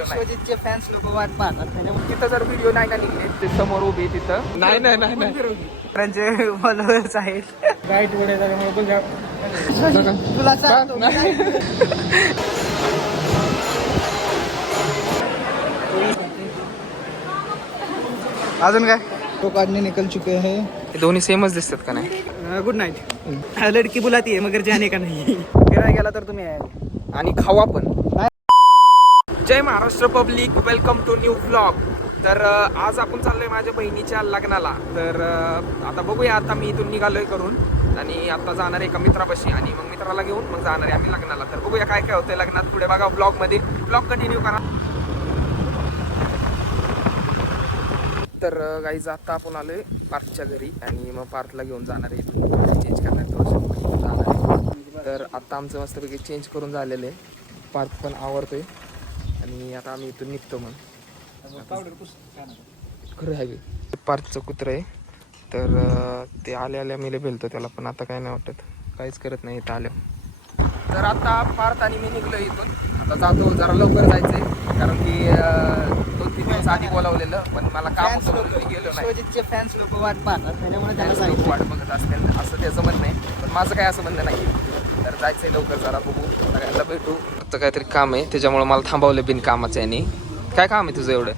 विश्वजितचे fans लोक वाट पाहतात. तिथं जर व्हिडिओ नाही का निघले ते समोर उभे तिथं नाही नाही नाही नाही त्यांचे फॉलोअर्स आहेत. राईट वर तुला सांगतो अजून काय तो काढणे निकल चुके हैं. हे दोन्ही सेमच दिसतात का नाही. Good night. लडकी बुलाती है मगर जाने का नाही. फिरायला गेला तर तुम्ही यायला. आणि खावा पण. जय Maharashtra public, welcome to new vlog. तर आज आपण चाललोय माझ्या बहिणीच्या लग्नाला. तर आता बघूया. आता मी इथून निघालोय करून आणि आता जाणार एका मित्रापाशी आणि मग मित्राला घेऊन मग जाणार आहे आम्ही लग्नाला. तर बघूया काय काय होतंय लग्नात. पुढे बघा ब्लॉगमध्ये. ब्लॉग कंटिन्यू करा. तर गाईज आता आपण आलोय पार्थच्या घरी आणि मग पार्थला घेऊन जाणार आहे. चेंज करणार जाणार आहे. तर आता आमचं मस्तपैकी चेंज करून झालेलं आहे. पार्थ पण आवडतोय आणि आता आम्ही इथून निघतो. मग खरं आहे पार्थचं कुत्रं आहे. तर ते आल्या मी भेलतो त्याला, पण आता काय नाही वाटत, काहीच करत नाही इथं आल्या. तर आता पार्थ आणि मी निघलो इथून. आता जातो, जरा लवकर जायचंय कारण की 2-3 दिवस आधी बोलावलेलं, पण मला काम गेलो नाही. विश्वजितचे फॅन्स लोक वाट पाहतात, त्याच्यामुळे त्याला खूप सांगितलं. वाट बघत असतील असं त्याचं म्हणणं आहे, पण माझं काय असं म्हणणं नाही. तर जायचंय लवकर, जरा बघू, सगळ्यांना भेटू. तर काहीतरी काम आहे त्याच्यामुळे मला थांबवलं बिनकामाचं यांनी. काय काम आहे तुझं एवढं?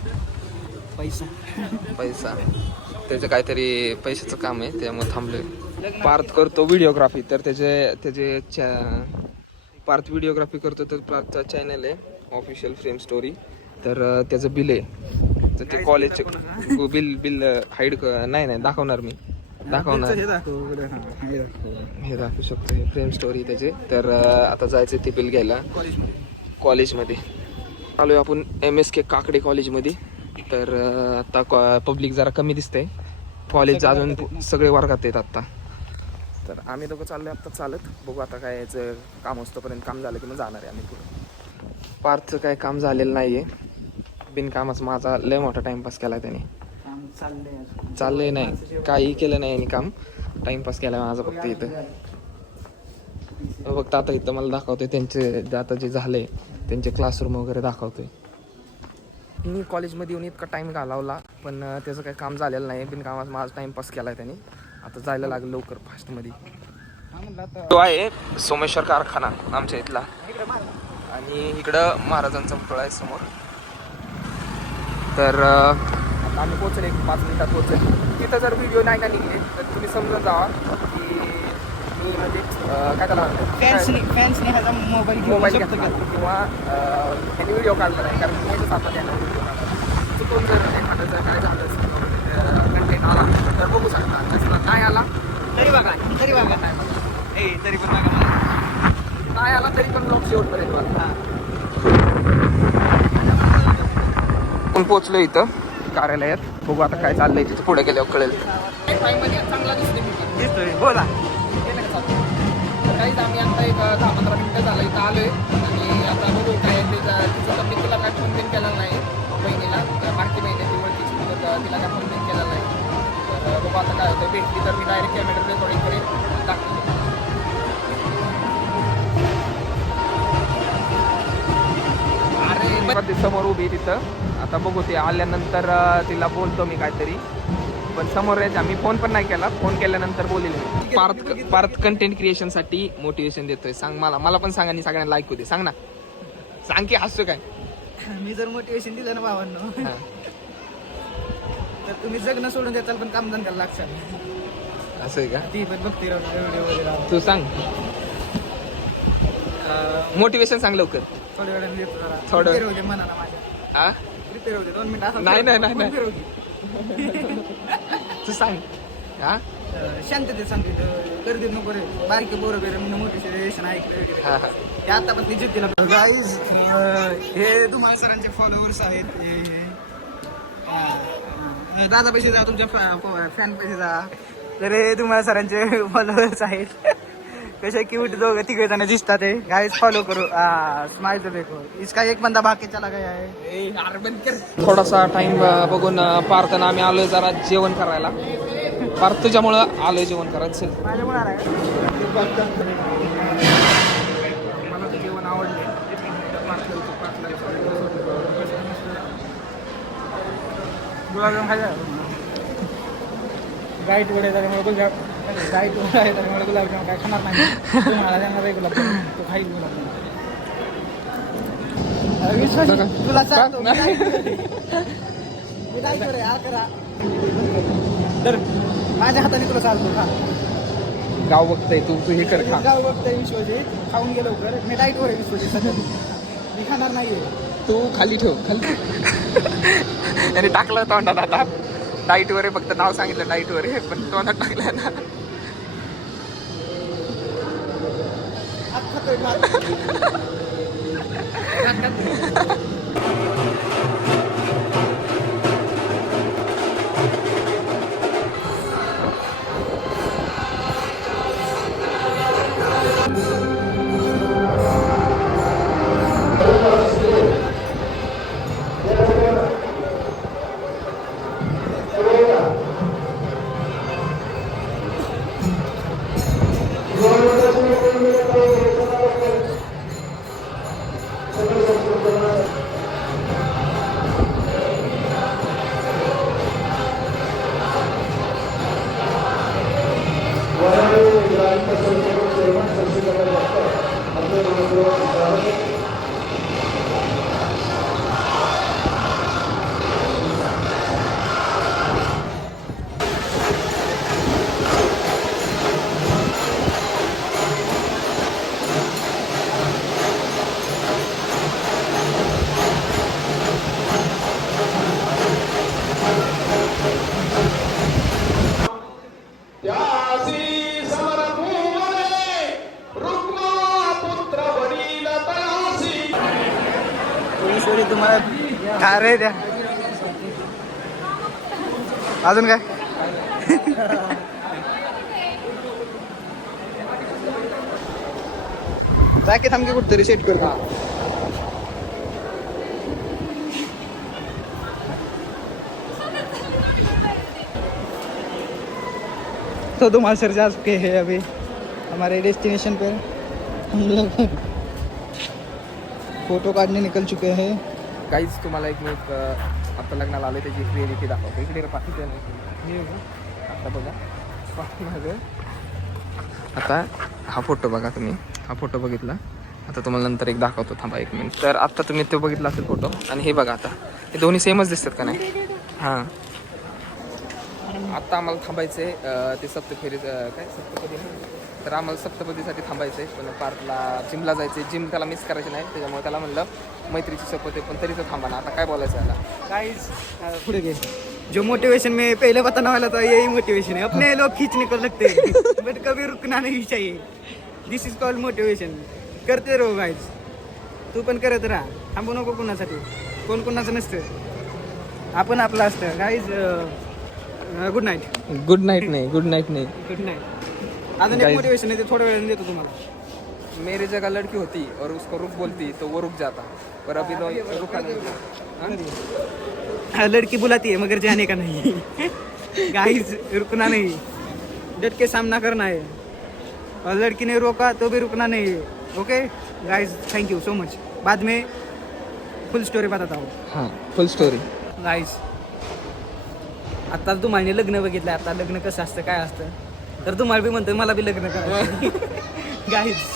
पैसा त्याचं काहीतरी पैशाचं काम आहे त्यामुळे थांबलोय. पार्थ करतो व्हिडिओग्राफी, तर त्याचे पार्थ व्हिडिओग्राफी करतो. तर पार्थचा चॅनल आहे ऑफिशियल फ्रेम स्टोरी. तर त्याचं बिल आहे, तर ते कॉलेजचं बिल हाईड नाही दाखवणार मी. दाखवणार हे दाखवू शकतो, हे फ्रेम स्टोरी त्याचे. तर आता जायचं ते बिल घ्यायला कॉलेजमध्ये. आलोय आपण MSK काकडे कॉलेजमध्ये. तर आता पब्लिक जरा कमी दिसतंय. कॉलेज अजून सगळे वर्गात आहेत आत्ता. तर आम्ही दोघं चाललोय आत्ता चालत. बघू आता काय याचं काम असतोपर्यंत काम झालं की मग जाणार आहे आम्ही पुढे. पार्थचं काय काम झालेलं नाही आहे. बिनकामाच माझा लय मोठा टाइमपास केला त्याने. चाललंय नाही, काही केलं नाही आणि काम. टाइमपास केला माझा फक्त इथं. फक्त आता इथं मला दाखवतोय त्यांचे आता जे झाले त्यांचे क्लासरूम वगैरे दाखवतोय. मी कॉलेजमध्ये येऊन इतका टाईम घालवला, पण त्याचं काही काम झालेलं नाही. बिनकामात माझा टाइमपास केला त्याने. आता जायला लागलं लवकर फास्टमध्ये. तो आहे सोमेश्वर कारखाना आमच्या इथला, आणि इकडं महाराजांचा पुतळा आहे समोर. तर आता आम्ही पोहोचले, 5 मिनिटात पोहोचले. तिथं जर व्हिडिओ नाही का निघले तर तुम्ही समजून जावा की मी म्हणजे काय त्याला फॅन्सने ह्याचा मोबाईल घेतला किंवा त्यांनी व्हिडिओ काढला नाही, कारण माहितीच आता त्यांना व्हिडिओ काढला. चुकून जर एखादं जर काय झालं असेल कंटेंट आला तर बघू शकता. नसला नाही आला तरी बघा तरी पण नाही आला तरी पण ब्लॉग शेवटपर्यंत बघा. आपण पोचलो इथं कार्यालयात. बघू आता काय चाललंय तिथं, पुढे गेल्यावर कळेल. चांगला दिसतोय. बोला. काहीच आम्ही आता एक 10-15 मिनिटं झालं इथं आलोय आणि आता बघू काय तिचं तब्येत. तिला काय फोन बिन केला नाही बहिणीला, बाकी बहिणी ती ओळखीची, तिला काय फोन बिन केला नाही. तर बघू आता काय होतं. भेटली तर मी डायरेक्ट कॅमेरा रेकॉर्डिंग करेन, दाखवतो. अरे समोर उभी तिथं. आता बघू ते आल्यानंतर तिला बोलतो मी काहीतरी, पण समोर यायच्या मी फोन पण नाही केला. फोन केल्यानंतर बोलेल मी. पार्थ कंटेंट क्रिएशन साठी मोटिवेशन देतोय. सांग मला पण सांग आणि सगळ्यांना लाईक होते. सांग ना, सांग की हसतो काय. मी जर मोटिवेशन दिलं ना भावांनो, तर तुम्ही जगणं सोडून देताल पण काम धंद्याला लागशाल. असं आहे का? ती पण बघते व्हिडिओ वगैरे. तू सांग मोटिवेशन सांग लवकर. थोड्या वेळाने देतो जरा. थोडं रिपेअर होते मनाला माझ्या. हा रिपेअर होते 2 मिनिटं. नाही. तू सांग. हा शांततेत सांगते, गर्दीत नको रे. बारके बोरं बेरं म्हणून मोटिवेशन ऐकलं वगैरे. ते आता पण ती जिद्दीला. गाईज, हे धुमाळ सरांचे फॉलोअर्स आहेत. दादा पैसे जा, तुमच्या फॅन पैसे जा. तर हे धुमाळ सरांचे फॉलोअर्स आहेत. कसे क्यूट दोघं तिघे जण दिसतात. गाईज फॉलो करो. स्माइल तो देखो. इसका एक बंदा बाकी चला गया है. थोडासा टाइम बघून पार्थ आणि आम्ही आलोय जरा जेवण करायला. पार्थ तुझ्यामुळं आलोय जेवण करायचं. माझ्यामुळे आला मला तर जेवण आवडले. गुलाबजाम खायचा डाईट वडे त्याच्यामुळे डाईट वडे आहे त्याच्यामुळे गुलाबजाम काय खाणार नाही तुम्हाला देणार आहे गुलाबजाम तो खाईल गुलाबजाम तुला सांगतो मी डाईट वडे हा करा तर माझ्या हाताने तुला चालतो का गाव बघताय तू हे कर खा गाव बघतोय विश्वजित खाऊन गेलो लवकर मी डाईट वर विश्वजित सध्या मी खाणार नाहीये तू खाली ठेव खाली आणि टाकलं तोंडात आता डाईट वर आहे फक्त नाव सांगितलं डाईट वर आहे पण तोंडात टाकलं ना आज खातोय भात. तुम्हाला काय रे द्या अजून काय जाके थांबके कुठतरी सेट कर तो तुम्हारे सर जा चुके हैं अभी हमारे डेस्टिनेशन पर हम लोग फोटो काढने निकल चुके हैं काहीच तुम्हाला एक मी आता लग्नाला आले त्याची रिअलिटी दाखवतो इकडे पाठी आता बघा पाठीमागं आता हा फोटो बघा तुम्ही हा फोटो बघितला आता तुम्हाला नंतर एक दाखवतो थांबा एक मिनिट तर आता तुम्ही तो बघितला असेल फोटो आणि हे बघा आता हे दोन्ही सेमच दिसतात का नाही हां आता आम्हाला थांबायचं आहे ते सप्तफेरी काय सप्तपदी तर आम्हाला सप्तपदीसाठी थांबायचं आहे पण पार्कला जिमला जायचं आहे जिम त्याला मिस करायची नाही त्याच्यामुळे त्याला म्हणलं मैत्रीची शपथ आहे पण तरी तो थांबा ना आता काय बोलायचं याला गाइस पुढे गे जो मोटिवेशन में पहले बताने वाला था यही मोटिवेशन है अपने लोग खींचने को लगते हैं बट कभी रुकना नहीं चाहिए दिस इज कॉल्ड मोटिवेशन करते रहो गाइस तू पण करत राहा थांबू नको कुणासाठी कोण कुणाचं नसतं आपण आपलं असतं guys good night good night नहीं गुड नाईट नहीं गुड नाईट अजून एक मोटिवेशन आहे ते थोड्या वेळाने देतो तुम्हाला मेरी जगह लड़की होती और उसको रुक बोलती तो वो रुक जाता पर अभी तो रुका नहीं हाँ, लड़की बुलाती है मगर जाने का नहीं गाइस रुकना नहीं डट के सामना करना है और लड़की ने रोका तो भी रुकना नहीं है okay guys thank you so much बाद में फुल स्टोरी बताता हूँ हाँ फुल स्टोरी गाइस आता तुम्हाला लग्न बघितलं आता लग्न कसं असतं काय असतं तर तुम्हाला बी म्हणतोय मला बी लग्न करायचं गाइस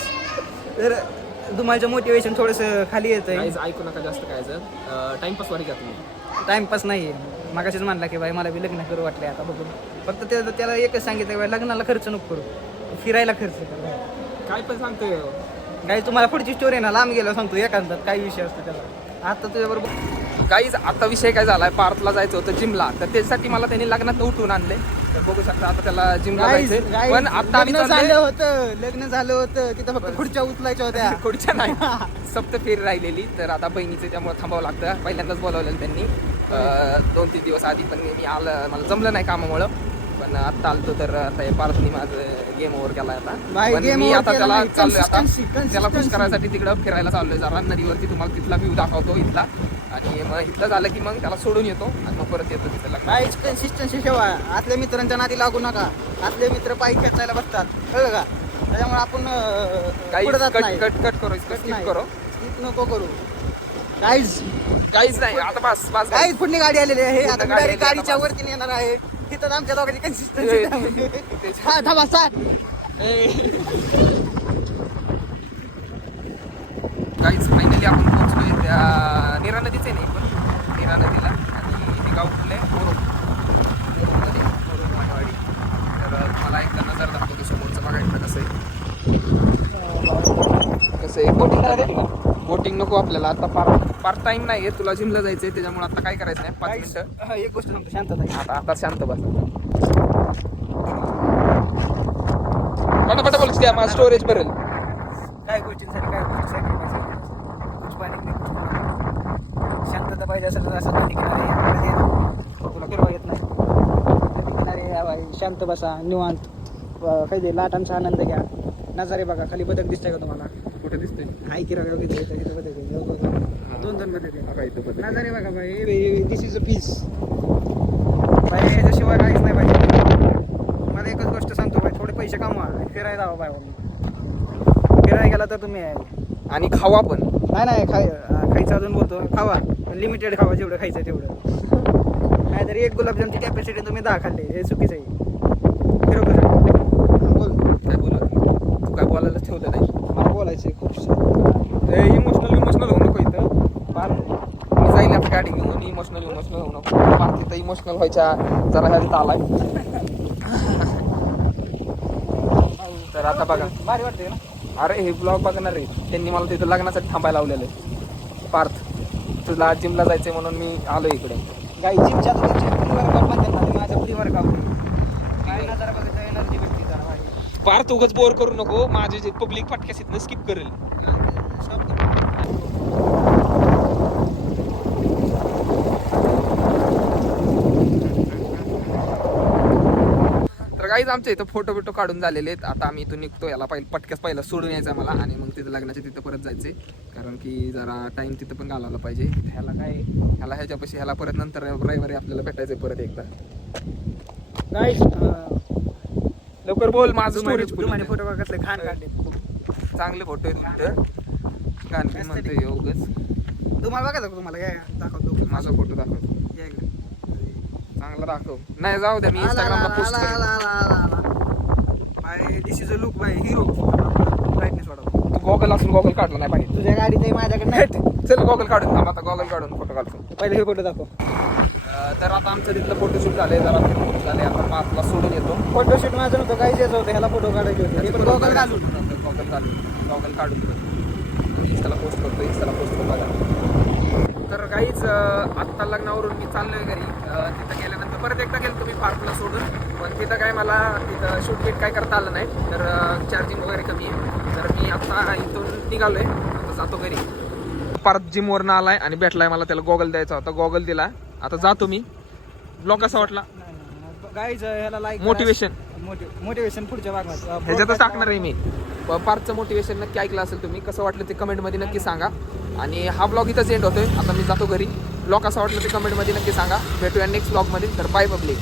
तर तुम्हाला मोटिवेशन थोडंसं खाली येतंय गाईज ऐकू नका जास्त काय जर टाइमपास वारी घ्या तुम्ही टाइमपास नाही आहे मागाशीच म्हणला की बाई मला बी लग्न करू वाटले आता बघून फक्त त्याला एकच सांगितलं बाई लग्नाला खर्च नको करू फिरायला खर्च कर काय पण सांगतोय काही तुम्हाला पुढची स्टोरी ना लांब गेलो सांगतो एकांतात काय विषय असतो त्याला आता तुझ्याबरोबर गाईज आता विषय काय झालाय पार्थला जायचं होतं जिमला तर त्याच्यासाठी मला त्यांनी लग्नात उठून आणले तर बघू शकता आता त्याला जिमला जायचंय पण आता आम्ही लग्न झालं होतं तिथं फक्त खुर्च्या उचलायच्या होत्या खुर्च्या नाही सप्तफेरी राहिलेली तर आता बहिणीचं त्यामुळे थांबावं लागतं पहिल्यांदाच बोलावलेलं त्यांनी 2-3 दिवस आधी पण मी आलं मला जमलं नाही कामामुळं पण आता आलतो तर आता हे पार्थनी माझं गेम ओव्हर केलाय आता पण मी आता त्याला चाललोय आता त्याला खुश करायसाठी तिकडं फिरायला चाललोय जरा नदीवरती तुम्हाला तिथला व्ह्यू दाखवतो इथला आणि मग इथलं झालं की मग त्याला सोडून येतो आणि मग परत येतो तिथं काहीच कन्सिस्टन्सी ठेवा आतल्या मित्रांच्या नादी लागू नका आतले मित्र पायी खेचायला बसतात कळलं का त्याच्यामुळे आपण काही पुढे जात कट नाही कट कट करो स्किप करो स्किप नको करू गाईज काहीच नाही आता बस बस काहीच पुढणी गाडी आलेली आहे आता पुढणी मी गाडी direct आली, गाडीच्या आता वरती येणार आहे तिथं आमच्या दोघांची ए, कन्सिस्टन्सी हा थांबा साठ काहीच फायनली आपण पोहोचलोय त्या नीरा नदीच आहे नाही पण नीरा नदीला आणि हे गाव कुठलं आहे मोरोमध्ये मांडवाडी तर मला एकदा नजर दाखवतो समोरचं बघायचं कसं आहे बोटिंग नको आपल्याला आता पार्ट टाइम नाही आहे तुला जिमला जायचंय त्याच्यामुळे आता काय करायचं नाही 5 मिनिटं एक गोष्ट सांगतो शांतता आता शांत बस पटापटा बोलच द्या मला स्टोरेज भरेल काय गोष्टींसाठी काय गोष्टी सॅक्रिफाईस कुछ पाणी नाही कुछ पाणी शांतता पाहिजे असेल तर असं नदी किनारे तुला फिरवा येत नाही नदी किनारे या शांत बसा निवांत काही दे लाटांचा आनंद घ्या नजारे बघा खाली बदक दिसतंय का तुम्हाला कुठे दिसतंय हाय की राव इथे बदक आहे दोन बदक आहे नजारे बघा भाई दिस इज अ पीस भाई याच्याशिवाय काहीच नाही पाहिजे मला एकच गोष्ट सांगतो भाई थोडे पैसे कमवा फिरायला जावं बाय फिरायला गेला तर तुम्ही आणि खावा पण नाही खायचं अजून बोलतो खावा पण लिमिटेड खावा जेवढं खायचं तेवढं नाहीतर एक गुलाबजामची कॅपॅसिटी तुम्ही 10 खाल्ले हे चुकीचं आहे फिरवतो बोल काय बोलत तू काय बोलायला ठेवलं नाही मला बोलायचं खूप इमोशनल होऊ नको इथं फार मी जाईल आता गाडी घेऊन इमोशनल होऊ नको फार तिथं इमोशनल व्हायच्या जरा ह्यात आलाय तर आता बघा भारी वाटते ना अरे हे ब्लॉग बघणार रे त्यांनी मला तिथं लग्नासाठी थांबायला लावलेलं आहे पार्थ तुला जिमला जायचंय म्हणून मी आलो इकडे गाई जिमच्या वर्कआउट म्हणतात ना ते माझं प्री वर्कआउट काय ना जरा बघायचं एनर्जी भेटते जरा भारी पार्थ उगाच बोर करू नको माझे जे पब्लिक पॉडकास्ट इथनं स्किप करेल तर काहीच आमच्या इथं फोटो बिटो काढून झालेले आहेत आता आम्ही इथून निघतो याला पटक्यास पहिला सोडून यायचा मला आणि मग तिथं लग्नाच्या तिथं परत जायचे कारण की जरा टाइम तिथं पण घालायला पाहिजे ह्याला ह्याच्यापाशी ह्याला परत नंतर रविवारी आपल्याला भेटायचंय परत एकदा गाईस लवकर बोल माझं स्टोरेज फोटो बघा कसले खान काढले चांगले फोटो आहेत तिथं गाणं म्हणतोय योगच तुम्हाला बघायचं का तुम्हाला काय दाखवतो माझा फोटो दाखवतो या इकडे. चांगला दाखव नाही जाऊ द्या मी इंस्टाग्रामला पोस्ट करेन this is a look by hero brightness वाढव तू गॉगल असून गॉगल काढला नाही पाहिजे तुझ्या गाडीत आहे माझ्याकडे नाही चल गॉगल काढून थांब आता गॉगल काढून फोटो काढतो पहिले हे फोटो दाखव तर आता आमचं तिथलं फोटोशूट झाले जरा फिरून झाले आता पाचला सोडून येतो फोटोशूट माझं नव्हतं काही यायचं होतं ह्याला फोटो काढायचे होते पण गॉगल घालून गॉगल काढून इंस्टाला पोस्ट करतो इंस्टाला पोस्ट करतो बघा तर काहीच आत्ता लग्नावरून मी चाललोय घरी तिथं गेल्यानंतर परत एकदा गेलो तुम्ही पार्कला सोडून पण तिथं काय मला तिथं शूट गिट काय करता आलं नाही तर चार्जिंग वगैरे कमी आहे तर मी आत्ता इथून निघालोय आता जातो घरी परत जिमवरनं आलाय आणि भेटलाय मला त्याला गॉगल द्यायचा होता गॉगल दिला आता जातो मी ब्लॉग कसा वाटला गाईज ह्याला लाईक मोटिवेशन पुढच्या भागात ह्याच्यातच टाकणार आहे मी पार्थचं मोटिवेशन नक्की ऐकलं असेल तुम्ही कसं वाटलं ते कमेंटमध्ये नक्की सांगा आणि हा ब्लॉग इथंच एंड होतोय आता मी जातो घरी ब्लॉग कसा वाटलं ते कमेंटमध्ये नक्की सांगा भेटूया नेक्स्ट ब्लॉगमध्ये तर बाय पब्लिक